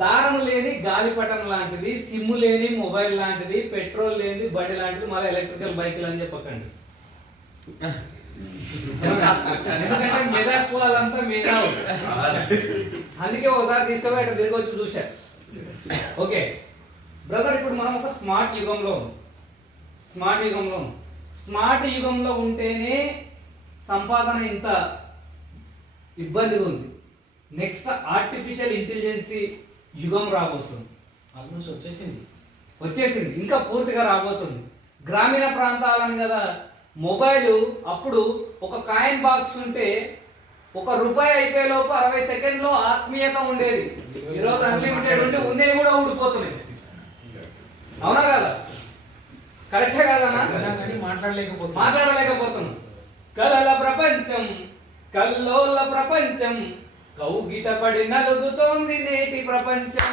దారం లేని గాలిపటం లాంటిది, సిమ్ లేని మొబైల్ లాంటిది, పెట్రోల్ లేని బండి లాంటిది, మళ్ళీ ఎలక్ట్రికల్ బైకులు అని చెప్పకండి. ఎందుకంటే మెదక్ పూలంతా మేధావు, అందుకే ఒకసారి తీసుకుపోయి అట్లా తిరిగి వచ్చి చూసా. ఓకే బ్రదర్, ఇప్పుడు మనం ఒక స్మార్ట్ యుగంలో ఉన్నాం. స్మార్ట్ యుగంలో ఉంటేనే సంపాదన ఇంత ఇబ్బందిగా ఉంది. నెక్స్ట్ ఆర్టిఫిషియల్ ఇంటెలిజెన్సీ యుగం రాబోతుంది. ఆల్మోస్ట్ వచ్చేసింది, ఇంకా పూర్తిగా రాబోతుంది. గ్రామీణ ప్రాంతాలని కదా మొబైల్, అప్పుడు ఒక కాయిన్ బాక్స్ ఉంటే ₹1 అయిపోయే లోపు 60 సెకండ్లో ఆత్మీయత ఉండేది. ఈరోజు అన్లిమిటెడ్ ఉంటే ఉండేవి కూడా ఊడిపోతున్నాయి. అవునా కదా? కరెక్టే కాదన్నా? మాట్లాడలేకపోతున్నాం. కలల ప్రపంచం, కల్లోల ప్రపంచం, కౌగిట పడి నలుగుతోంది నేటి ప్రపంచం.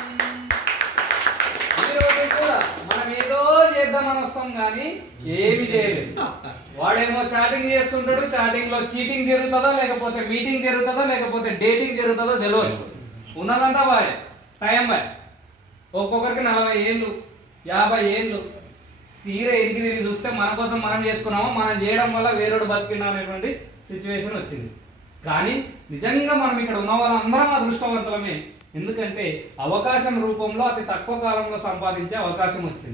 ఈరోజు కూడా మనం ఏదో చేద్దామని వస్తాం కానీ ఏమి చేయలేదు. వాడేమో చాటింగ్ చేస్తుంటాడు, చాటింగ్ లో చీటింగ్ జరుగుతుందా, లేకపోతే మీటింగ్ జరుగుతుందా, లేకపోతే డేటింగ్ జరుగుతుందో తెలియదు. ఉన్నదంతా బాయ్, టైం బాయ్. ఒక్కొక్కరికి 40 ఏళ్ళు 50 ఏళ్ళు. తీరే ఎనికి తిరిగి చూస్తే మన కోసం మనం చేసుకున్నామో, మనం చేయడం వల్ల వేరేడు బతికినా అనేటువంటి సిచ్యువేషన్ వచ్చింది. కానీ నిజంగా మనం ఇక్కడ ఉన్న వాళ్ళందరం అదృష్టవంతులమే. ఎందుకంటే అవకాశం రూపంలో అతి తక్కువ కాలంలో సంపాదించే అవకాశం వచ్చింది.